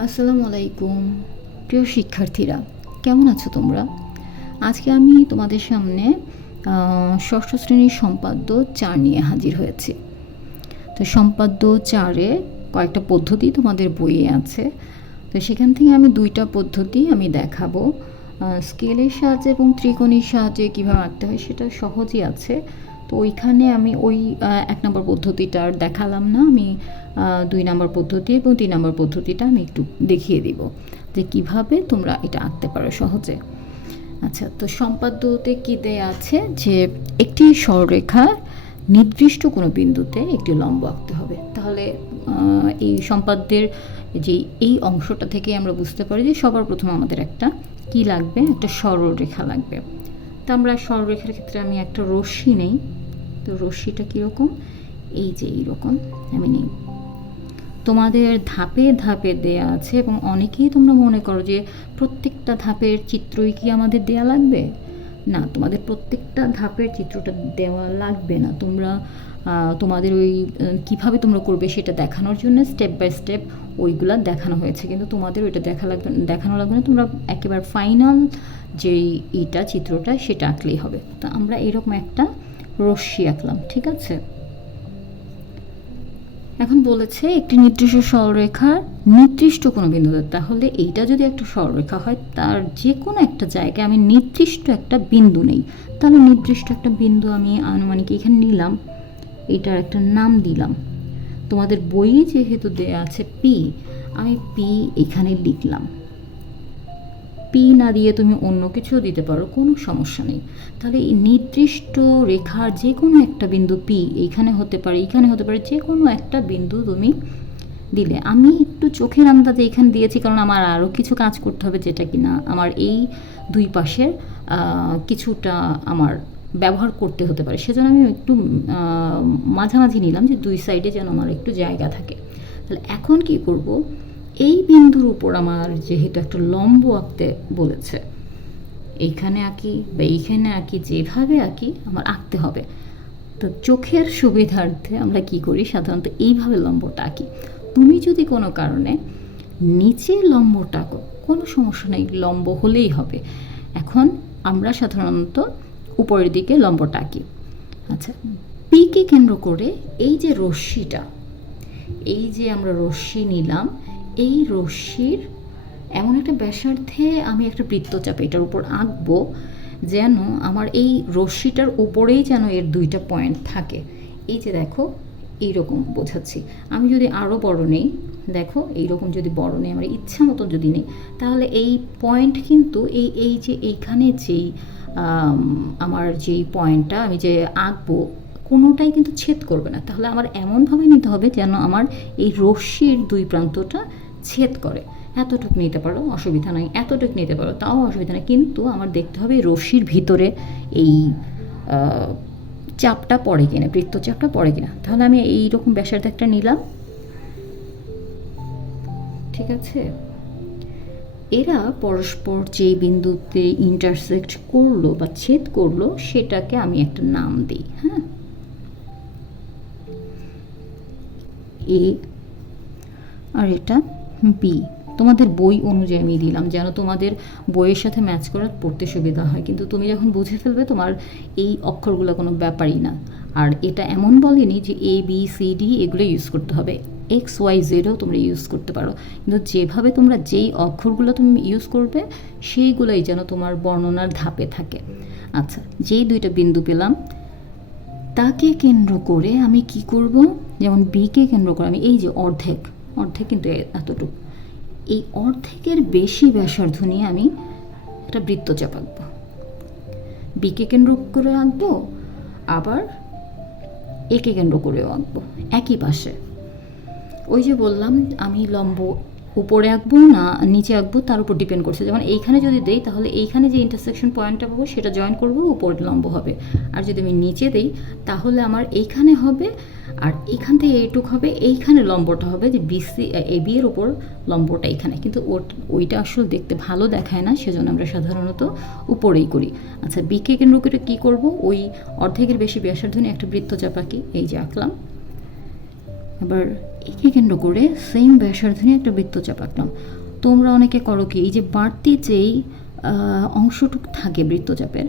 আসসালামু আলাইকুম প্রিয় শিক্ষার্থীরা, কেমন আছো তোমরা? আজকে আমি তোমাদের সামনে ষষ্ঠ শ্রেণীর সম্পাদ্য 4 নিয়ে হাজির হয়েছি। তো সম্পাদ্য 4-এ কয়েকটা পদ্ধতি তোমাদের বইয়ে আছে। তো সেখান থেকে আমি 2টা পদ্ধতি আমি দেখাবো। স্কেলের সাহায্যে এবং ত্রিকোণের সাহায্যে কীভাবে আঁকতে হয় সেটা সহজই আছে। তো ওইখানে আমি ওই 1 নম্বর পদ্ধতিটা আর দেখালাম না, আমি 2 নম্বর পদ্ধতি এবং 3 নম্বর পদ্ধতিটা আমি একটু দেখিয়ে দিব যে কিভাবে তোমরা এটা আঁকতে পারো সহজে। আচ্ছা, তো সম্পাদ্যতে কী দেয়া আছে যে একটি সরলরেখা নির্দিষ্ট কোনো বিন্দুতে একটি লম্ব আঁকতে হবে। তাহলে এই সম্পাদ্যের যে এই অংশটা থেকে আমরা বুঝতে পারি যে সবার প্রথম আমাদের একটা কি লাগবে, একটা সরলরেখা লাগবে। তো আমরা সরলরেখার ক্ষেত্রে আমি একটা রশ্মি নেই। তো রশ্মিটা কীরকম, এই যে এইরকম আমি নিই। তোমাদের ধাপে ধাপে দেয়া আছে এবং অনেকেই তোমরা মনে করো যে প্রত্যেকটা ধাপের চিত্রই কি আমাদের দেয়া লাগবে। না, তোমাদের প্রত্যেকটা ধাপের চিত্রটা দেওয়া লাগবে না। তোমরা তোমাদের ওই কীভাবে তোমরা করবে সেটা দেখানোর জন্য স্টেপ বাই স্টেপ ওইগুলা দেখানো হয়েছে, কিন্তু তোমাদের ওইটা দেখানো লাগবে না। তোমরা একেবারে ফাইনাল যেই চিত্রটা সেটা আঁকলেই হবে। তো আমরা এরকম একটা রশ্মি আঁকলাম, ঠিক আছে। এখন বলেছে একটি নির্দিষ্ট সরলরেখার নির্দিষ্ট কোনো বিন্দুতে, তাহলে এইটা যদি একটা সরলরেখা হয় তার যে কোনো একটা জায়গায় আমি নির্দিষ্ট একটা বিন্দু নেই। তাহলে নির্দিষ্ট একটা বিন্দু আমি আনুমানিক এখানে নিলাম, এটার একটা নাম দিলাম। তোমাদের বইয়ে যেহেতু দেয়া আছে পি, আমি পি এখানে লিখলাম। পি না দিয়ে তুমি অন্য কিছুও দিতে পারো, কোনো সমস্যা নেই। তাহলে এই নির্দিষ্ট রেখার যে কোনো একটা বিন্দু পি এইখানে হতে পারে, এইখানে হতে পারে, যে কোনো একটা বিন্দু তুমি দিলে। আমি একটু চোখের আন্দাজে এখানে দিয়েছি কারণ আমার আরও কিছু কাজ করতে হবে, যেটা কিনা আমার এই দুই পাশের কিছুটা আমার ব্যবহার করতে হতে পারে। সেজন্য আমি একটু মাঝামাঝি নিলাম যে দুই সাইডে যেন আমার একটু জায়গা থাকে। তাহলে এখন কি করব, এই বিন্দুর উপর আমার যেহেতু একটা লম্ব আঁকতে বলেছে, এইখানে আঁকি বা এইখানে আঁকি, যেভাবে আঁকি আমার আঁকতে হবে। তো চোখের সুবিধার্থে আমরা কি করি, সাধারণত এইভাবে লম্বটা আঁকি। তুমি যদি কোনো কারণে নিচে লম্বটা আঁকো, কোনো সমস্যা নেই, লম্ব হলেই হবে। এখন আমরা সাধারণত উপরের দিকে লম্বটা আঁকি। আচ্ছা, পিকে কেন্দ্র করে এই যে রশ্মিটা, এই যে আমরা রশ্মি নিলাম, এই রশ্মির এমন একটা ব্যাসার্ধে আমি একটা বৃত্তচাপ এটার উপর আঁকবো যেন আমার এই রশ্মিটার উপরেই যেন এর 2টা পয়েন্ট থাকে। এই যে দেখো এইরকম বোঝাচ্ছি। আমি যদি আরও বড় নেই, দেখো এইরকম যদি বড় নেই, আমার ইচ্ছা মতো যদি নেই, তাহলে এই পয়েন্ট কিন্তু এই যে এইখানে যেই আমার যেই পয়েন্টটা আমি যে আঁকবো কোনোটাই কিন্তু ছেদ করবে না। তাহলে আমার এমনভাবে নিতে হবে যেন আমার এই রশ্মির 2 প্রান্তটা ছেদ করে। এতটুকু নিতে পারো, অসুবিধা নাই। এতটুকু নিতে পারো, তাও অসুবিধা নেই। কিন্তু আমার দেখতে হবে রশ্মির ভিতরে এই চাপটা পড়ে কিনা, বৃত্তচাপটা পড়ে কিনা। তাহলে আমি এইরকম ব্যাসার্ধ একটা নিলাম, ঠিক আছে। এরা পরস্পর যে বিন্দুতে ইন্টারসেক্ট করলো বা ছেদ করলো সেটাকে আমি একটা নাম দিই। হ্যাঁ, এ আর এটা বি। তোমাদের বই অনুযায়ী আমি দিলাম যেন তোমাদের বইয়ের সাথে ম্যাচ করে পড়তে সুবিধা হয়। কিন্তু তুমি যখন বুঝে ফেলবে তোমার এই অক্ষরগুলো কোনো ব্যাপারই না। আর এটা এমন বলেনি যে এ বি সি ডি এগুলো ইউজ করতে হবে, এক্স ওয়াই জেডও তোমরা ইউজ করতে পারো। কিন্তু যেভাবে তোমরা যেই অক্ষরগুলো তুমি ইউজ করবে সেইগুলোই যেন তোমার বর্ণনার ধাপে থাকে। আচ্ছা, যেই 2টা বিন্দু পেলাম তাকে কেন্দ্র করে আমি কি করব, যেমন বিকে কেন্দ্র করে আমি এই যে অর্ধেক কিন্তু এতটুকু, এই অর্ধেকের বেশি ব্যাসার্ধ নিয়ে আমি একটা বৃত্তচাপ আঁকবো। বিকে কেন্দ্র করে আঁকবো, আবার একে কেন্দ্র করেও আঁকবো একই পাশে। ওই যে বললাম আমি লম্ব উপরে আঁকবো না নিচে আঁকবো তার উপর ডিপেন্ড করছে। যেমন এইখানে যদি দেই তাহলে এইখানে যে ইন্টারসেকশন পয়েন্টটা পাবো সেটা জয়েন করবো, উপরে লম্ব হবে। আর যদি আমি নিচে দেই তাহলে আমার এইখানে হবে, আর এখান থেকে এইটুক হবে, এইখানে লম্বটা হবে যে বিসি এবি এর উপর লম্বটা এইখানে। কিন্তু ওইটা আসলে দেখতে ভালো দেখায় না, সেজন্য আমরা সাধারণত উপরেই করি। আচ্ছা, বিকে কেন্দ্র করে কী করবো, ওই অর্ধেকের বেশি ব্যাসার্ধ নিয়ে একটা বৃত্তচাপ আঁকি। এই যে আঁকলাম, এবার একে কেন্দ্র করে সেম ব্যাসার্ধ নিয়ে একটা বৃত্তচাপ আঁকলাম। তোমরা অনেকে করো কি, এই যে বাড়তি যেই অংশটুক থাকে বৃত্তচাপের,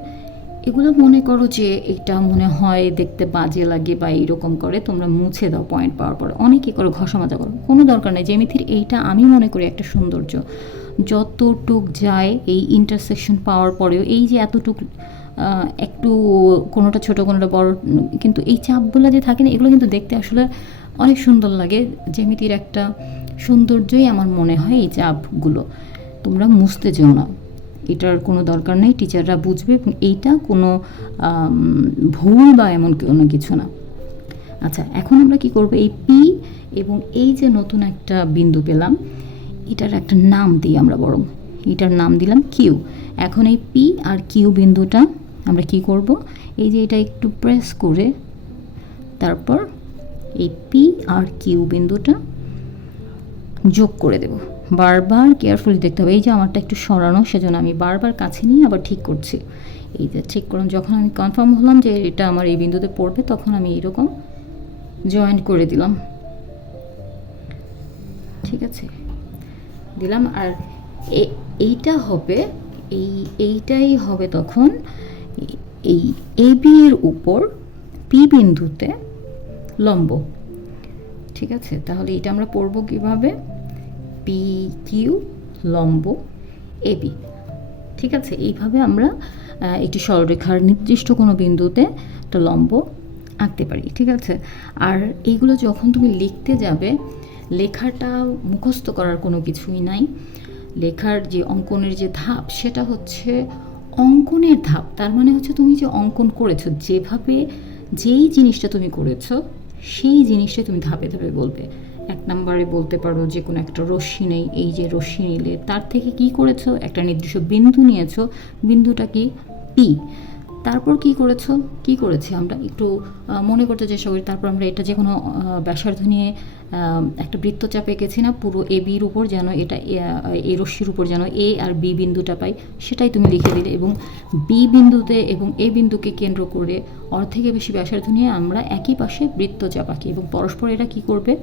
এগুলো মনে করো যে এটা মনে হয় দেখতে বাজে লাগে বা এইরকম করে, তোমরা মুছে দাও পয়েন্ট পাওয়ার পর। অনেকে করো ঘষা মাজা করো, কোনো দরকার নেই। জ্যামিতির এইটা আমি মনে করি একটা সৌন্দর্য। যতটুক যায় এই ইন্টারসেকশন পাওয়ার পরেও এই যে এতটুক একটু কোনোটা ছোট কোনোটা বড়, কিন্তু এই চাপগুলো যে থাকে না, এগুলো কিন্তু দেখতে আসলে অনেক সুন্দর লাগে। জ্যামিতির একটা সৌন্দর্যই আমার মনে হয় এই চাপগুলো। তোমরা মুছতে যেও না, এটার কোনো দরকার নেই, টিচাররা বুঝবে। এবং এইটা কোনো ভুল বা এমন কোনো কিছু না। আচ্ছা, এখন আমরা কি করব, এই পি এবং এই যে নতুন একটা বিন্দু পেলাম, এটার একটা নাম দিই আমরা, বরং এটার নাম দিলাম কিউ। এখন এই পি আর কিউ বিন্দুটা আমরা কি করব, এই যে এটা একটু প্রেস করে তারপর এই পি আর কিউ বিন্দুটা যোগ করে দেব। বারবার কেয়ারফুলি দেখতে হবে। এই যে আমারটা একটু সরানো, সেজন্য আমি বারবার কাছে নিয়ে আবার ঠিক করছি। এই যে ঠিক করলাম, যখন আমি কনফার্ম হলাম যে এটা আমার এই বিন্দুতে পড়বে, তখন আমি এইরকম জয়েন্ট করে দিলাম। ঠিক আছে, দিলাম। আর এইটা হবে, এইটাই হবে তখন এই এ বি এর উপর পি বিন্দুতে লম্ব। ঠিক আছে, তাহলে এটা আমরা পড়ব কিভাবে, পি কিউ লম্ব এ বি। ঠিক আছে, এইভাবে আমরা একটি সরলরেখার নির্দিষ্ট কোনো বিন্দুতে একটা লম্ব আঁকতে পারি। ঠিক আছে, আর এইগুলো যখন তুমি লিখতে যাবে, লেখাটা মুখস্থ করার কোনো কিছুই নাই। লেখার যে অঙ্কনের যে ধাপ, সেটা হচ্ছে অঙ্কনের ধাপ। তার মানে হচ্ছে তুমি যে অঙ্কন করেছো, যেভাবে যেই জিনিসটা তুমি করেছো সেই জিনিসটা তুমি ধাপে ধাপে বলবে। 1 নম্বরে বলতে পারো যে কোনো একটা রশ্মি নেই, এই যে রশ্মি নিলে তার থেকে কি করেছো, একটা নির্দিষ্ট বিন্দু নিয়েছো, বিন্দুটা কি পি। তারপর কি করেছো, কি করেছি আমরা একটু মনে করতে চেষ্টা করি। তারপর আমরা এটা যে কোনো ব্যাসার্ধ নিয়ে একটা বৃত্তচাপ এঁকেছি না পুরো এ বির উপর, যেন এটা এই রশ্মির উপর যেন এ আর বি বিন্দুটা পাই, সেটাই তুমি লিখে দিলে। এবং বি বিন্দুতে এবং এ বিন্দুকে কেন্দ্র করে অর্ধেকে বেশি ব্যাসার্ধ নিয়ে আমরা একই পাশে বৃত্তচাপ আঁকি, এবং পরস্পর এরা কি করবে,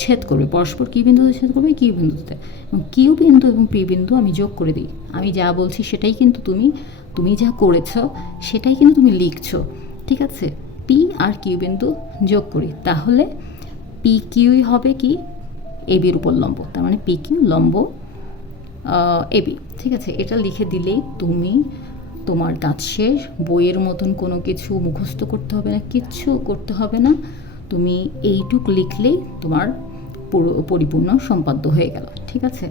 ছেদ করবে। পরস্পর কী বিন্দুতে ছেদ করবে, কিউ বিন্দুতে। এবং কিউ বিন্দু এবং পি বিন্দু আমি যোগ করে দিই। আমি যা বলছি সেটাই কিন্তু তুমি যা করেছো সেটাই কিন্তু তুমি লিখছো। ঠিক আছে, পি আর কিউ বিন্দু যোগ করি, তাহলে পি কিউই হবে কি এ বির উপর লম্ব। তার মানে পি কিউ লম্ব এ বি। ঠিক আছে, এটা লিখে দিলেই তুমি তোমার কাজ শেষ। বইয়ের মতন কোনো কিছু মুখস্থ করতে হবে না, কিচ্ছু করতে হবে না। তুমি এইটুক লিখলেই তোমার পুরো পরিপূর্ণ সম্পাদ্য হয়ে গেল। ঠিক আছে,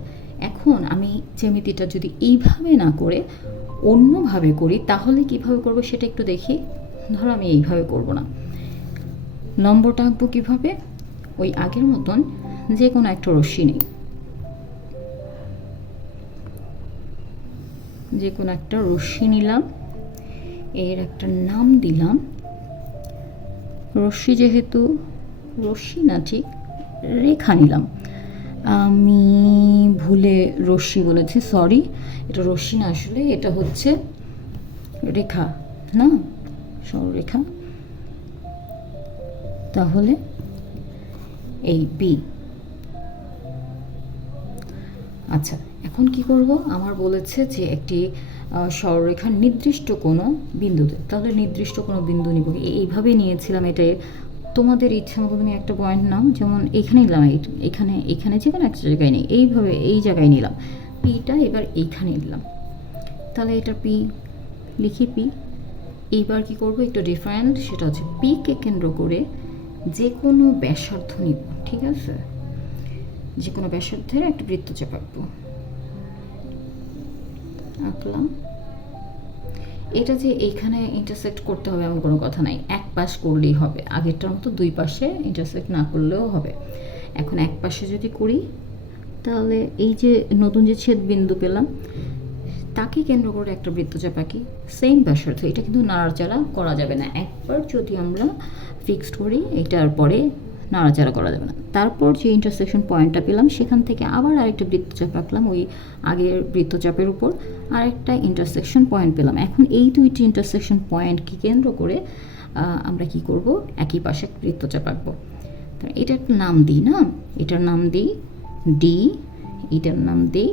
এখন আমি জ্যামিতিটা যদি এইভাবে না করে অন্যভাবে করি, তাহলে কিভাবে করব সেটা একটু দেখি। ধরো আমি এইভাবে করব না, লম্বটা আঁকবো কীভাবে, ওই আগের মতন যে কোনো একটা রশ্মি নেই, যে কোনো একটা রশ্মি নিলাম, এর একটা নাম দিলাম রশ্মি, যেহেতু রশ্মি না ঠিক রেখা নিলাম। আমি ভুলে রশ্মি বলেছি, সরি, এটা রশ্মি না, আসলে এটা হচ্ছে রেখা না, সরলরেখা। তাহলে এই বি। আচ্ছা, এখন কি করব, আমার বলেছে যে একটি সরলরেখার নির্দিষ্ট কোনো বিন্দুতে, তাহলে নির্দিষ্ট কোনো বিন্দু নিব। এইভাবে নিয়েছিলাম, এটাই তোমাদের ইচ্ছা মতো তুমি একটা পয়েন্ট নাও, যেমন এখানে নিলাম, এখানে যে কোনো একটা জায়গায় নেই, এইভাবে এই জায়গায় নিলাম পিটা, এবার এইখানে নিলাম, তাহলে এটা পি লিখি পি। এইবার কি করব, একটু ডিফারেন্ট, সেটা হচ্ছে পিকে কেন্দ্র করে যে কোনো ব্যাসার্ধ নিব। ঠিক আছে, যে কোনো ব্যাসার্ধের একটা বৃত্তচাপ আঁকবো, আঁকলাম। এটা যে এইখানে ইন্টারসেক্ট করতে হবে এমন কোনো কথা নাই, এক পাশ করলেই হবে। আগেরটার মতো দুই পাশে ইন্টারসেক্ট না করলেও হবে। এখন এক পাশে যদি করি, তাহলে এই যে নতুন যে ছেদ বিন্দু পেলাম, তাকে কেন্দ্র করে একটা বৃত্তচাপ আঁকি, সেম ব্যাসার্ধ। এটা কিন্তু নাড়াচাড়া করা যাবে না, একবার যদি আমরা ফিক্সড করি এটার পরে নাড়াচাড়া করা যাবে না। তারপর যে ইন্টারসেকশন পয়েন্টটা পেলাম, সেখান থেকে আবার আরেকটা বৃত্তচাপ আঁকলাম, ওই আগের বৃত্তচাপের উপর আরেকটা ইন্টারসেকশন পয়েন্ট পেলাম। এখন এই দুইটি ইন্টারসেকশন পয়েন্টকে কেন্দ্র করে আমরা কি করব, একই পাশে বৃত্তচাপ আঁকবো। এটা একটা নাম দিই না, এটার নাম দিই ডি, এটার নাম দিই,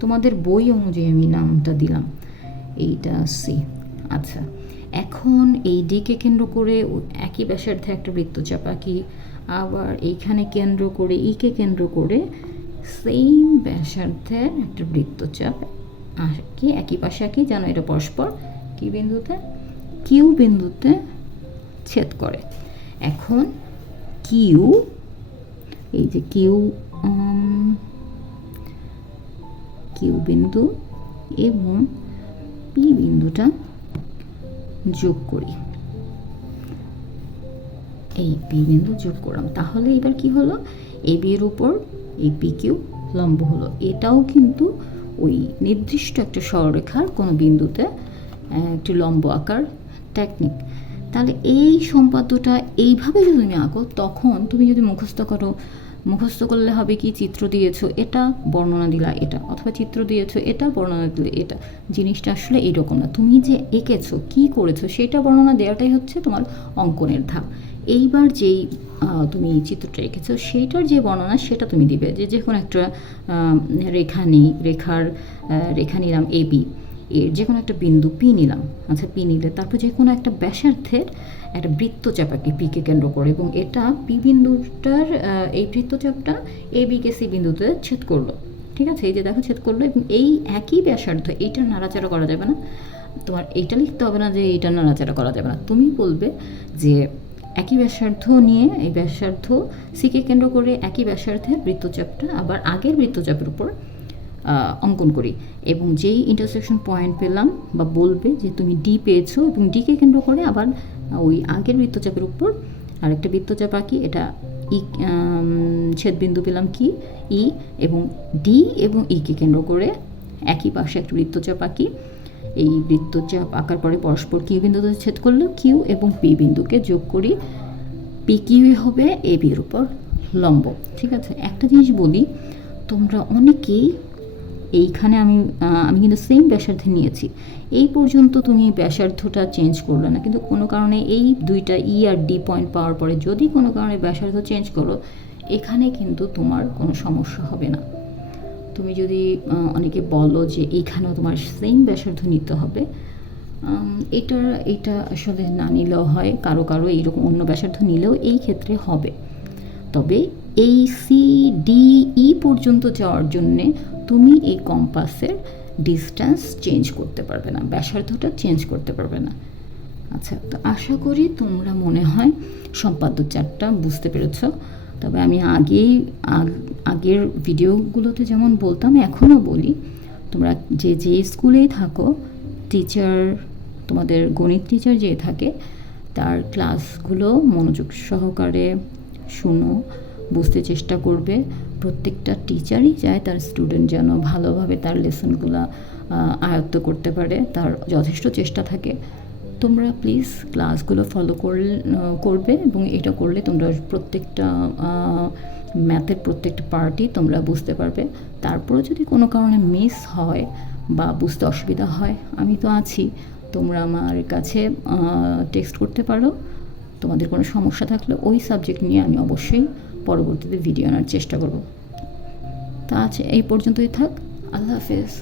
তোমাদের বই অনুযায়ী আমি নামটা দিলাম এইটা সি। আচ্ছা, এখন এই ডিকে কেন্দ্র করে একই ব্যাসার্ধে একটা বৃত্তচাপ আঁকি, আবার এইখানে কেন্দ্র করে ইকে কেন্দ্র করে সেম ব্যাসার্ধের একটা বৃত্তচাপ আঁকি, একই পাশে আঁকি, যেন এটা পরস্পর কি বিন্দুতে, কিউ বিন্দুতে ছেদ করে। এখন কিউ, এই যে কিউ কিউ বিন্দু এবং পি বিন্দুটা যোগ করি, এই পি বিন্দু যোগ করলাম, তাহলে এবার কি হলো, এ বি এর উপর এই পি কিউ লম্ব হলো। এটাও কিন্তু ওই নির্দিষ্ট একটা সরলরেখার কোনো বিন্দুতে একটি লম্ব আঁকার টেকনিক। তাহলে এই সম্পাদ্যটা এইভাবে যদি তুমি আঁকো, তখন তুমি যদি মুখস্থ করো, মুখস্থ করলে হবে কি, চিত্র দিয়েছো এটা বর্ণনা দিলা এটা, অথবা চিত্র দিয়েছো এটা বর্ণনা দিলে এটা, জিনিসটা আসলে এইরকম না। তুমি যে এঁকেছো কি করেছো সেটা বর্ণনা দেওয়াটাই হচ্ছে তোমার অঙ্কনের ধাপ। এইবার যেই তুমি চিত্রটা এঁকেছো সেইটার যে বর্ণনা সেটা তুমি দিবে, যে কোনো একটা রেখা নিই, রেখা নিলাম এ বি, এর যে কোনো একটা বিন্দু পি নিলাম। আচ্ছা, পি নিলে তারপর যে কোনো একটা ব্যাসার্ধের একটা বৃত্তচাপ আঁকি পিকে কেন্দ্র করে, এবং এটা পি বিন্দুটার এই বৃত্তচাপটা এ বিকে সি বিন্দুতে ছেদ করলো। ঠিক আছে, এই যে দেখো ছেদ করলো, এবং এই একই ব্যাসার্ধ, এইটা নাড়াচাড়া করা যাবে না, তোমার এইটা লিখতে হবে না যে এইটা নাড়াচাড়া করা যাবে না, তুমি বলবে যে একই ব্যাসার্ধ নিয়ে এই ব্যাসার্ধ সিকে কেন্দ্র করে একই ব্যাসার্ধের বৃত্তচাপটা আবার আগের বৃত্তচাপের উপর অঙ্কন করি, এবং যেই ইন্টারসেকশন পয়েন্ট পেলাম বা বলবে যে তুমি ডি পেয়েছো, এবং ডিকে কেন্দ্র করে আবার ওই আগের বৃত্তচাপের উপর আরেকটা বৃত্তচাপ আঁকি, এটা ই ছেদবিন্দু পেলাম কি ই, এবং ডি এবং ইকে কেন্দ্র করে একই পাশে একটা বৃত্তচাপ আঁকি। এই বৃত্তচাপ আঁকার পরে পরস্পর কিউ বিন্দুতে ছেদ করলেও কিউ এবং পি বিন্দুকে যোগ করি, পি কিউ হবে এ বির উপর লম্ব। ঠিক আছে, একটা জিনিস বলি, তোমরা অনেকেই এইখানে আমি কিন্তু সেম ব্যাসার্ধে নিয়েছি, এই পর্যন্ত তুমি ব্যাসার্ধটা চেঞ্জ করলে না, কিন্তু কোনো কারণে এই দুইটা ই আর ডি পয়েন্ট পাওয়ার পরে যদি কোনো কারণে ব্যাসার্ধ চেঞ্জ করো, এখানে কিন্তু তোমার কোনো সমস্যা হবে না। তুমি যদি অনেকে বলো যে এইখানেও তোমার সেম ব্যাসার্ধ নিতে হবে, এটা আসলে না নিলেও হয়, কারো এইরকম অন্য ব্যাসার্ধ নিলেও এই ক্ষেত্রে হবে। তবে এই সি ডি ই পর্যন্ত যাওয়ার জন্যে তুমি এই কম্পাসের ডিস্টেন্স চেঞ্জ করতে পারবে না, ব্যাসার্ধটা চেঞ্জ করতে পারবে না। আচ্ছা, তো আশা করি তোমরা মনে হয় সম্পাদ্য চারটা বুঝতে পেরেছ। তবে আমি আগের ভিডিওগুলোতে যেমন বলতাম এখনও বলি, তোমরা যে স্কুলেই থাকো, টিচার, তোমাদের গণিত টিচার যে থাকে, তার ক্লাসগুলো মনোযোগ সহকারে শুনো, বুঝতে চেষ্টা করবে। প্রত্যেকটা টিচারই চায় তার স্টুডেন্ট যেন ভালোভাবে তার লেসনগুলো আয়ত্ত করতে পারে, তার যথেষ্ট চেষ্টা থাকে। তোমরা প্লিজ ক্লাসগুলো ফলো করবে, এবং এটা করলে তোমরা প্রত্যেকটা ম্যাথের প্রত্যেকটা পার্টই তোমরা বুঝতে পারবে। তারপরে যদি কোনো কারণে মিস হয় বা বুঝতে অসুবিধা হয়, আমি তো আছি, তোমরা আমার কাছে টেক্সট করতে পারো। তোমাদের কোনো সমস্যা থাকলে ওই সাবজেক্ট নিয়ে আমি অবশ্যই পরবর্তীতে ভিডিও আনার চেষ্টা করব। তা আছে, এই পর্যন্তই থাক। আল্লাহ হাফেজ।